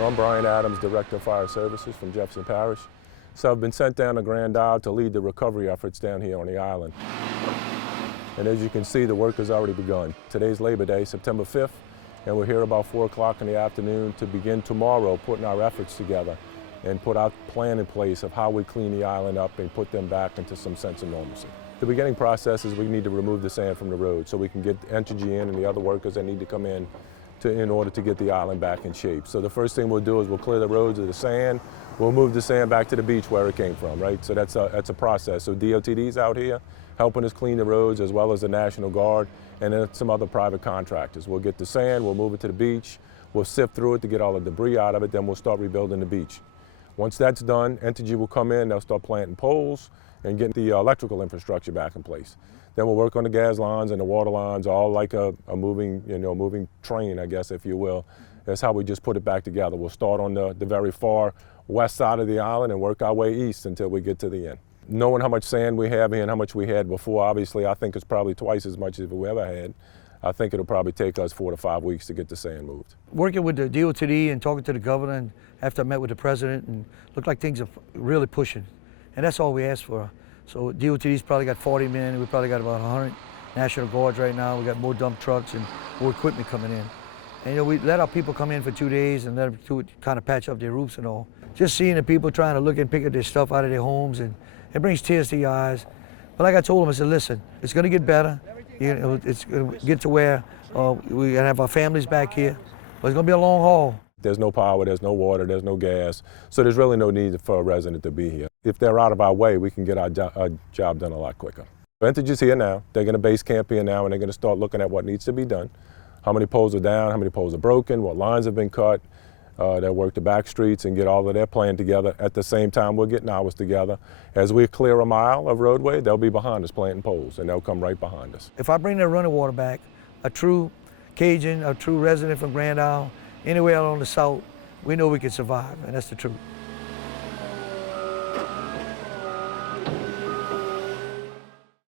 I'm Bryan Adams, Director of Fire Services from Jefferson Parish. So I've been sent down to Grand Isle to lead the recovery efforts down here on the island. And as you can see, the work has already begun. Today's Labor Day, September 5th, and we're here about 4 o'clock in the afternoon to begin tomorrow putting our efforts together and put our plan in place of how we clean the island up and put them back into some sense of normalcy. The beginning process is we need to remove the sand from the road so we can get Entergy in and the other workers that need to come in in order to get the island back in shape. So the first thing we'll do is we'll clear the roads of the sand. We'll move the sand back to the beach where it came from, right? So that's a process. So DOTD's out here helping us clean the roads, as well as the National Guard and then some other private contractors. We'll get the sand, we'll move it to the beach, we'll sift through it to get all the debris out of it, then we'll start rebuilding the beach. Once that's done, Entergy will come in, they'll start planting poles and get the electrical infrastructure back in place. Then we'll work on the gas lines and the water lines, all like a moving, moving train, I guess, if you will. That's how we just put it back together. We'll start on the very far west side of the island and work our way east until we get to the end. Knowing how much sand we have here and how much we had before, obviously, I think it's probably twice as much as we ever had. I think it'll probably take us 4 to 5 weeks to get the sand moved. Working with the DOTD and talking to the governor, and after I met with the president, and looked like things are really pushing. And that's all we asked for. So DOTD's probably got 40 men, we probably got about 100 National Guards right now. We got more dump trucks and more equipment coming in. And we let our people come in for 2 days and let them kind of patch up their roofs and all. Just seeing the people trying to look and pick up their stuff out of their homes, and it brings tears to your eyes. But like I told them, I said, listen, it's gonna get better. It's gonna get to where we're gonna have our families back here, but it's gonna be a long haul. There's no power, there's no water, there's no gas, so there's really no need for a resident to be here. If they're out of our way, we can get our job done a lot quicker. Entergy's here now. They're going to base camp here now, and they're going to start looking at what needs to be done. How many poles are down, how many poles are broken, what lines have been cut. They'll work the back streets and get all of their plan together. At the same time, we're getting ours together. As we clear a mile of roadway, they'll be behind us planting poles, and they'll come right behind us. If I bring their running water back, a true Cajun, a true resident from Grand Isle, anywhere out on the south, we know we can survive, and that's the truth.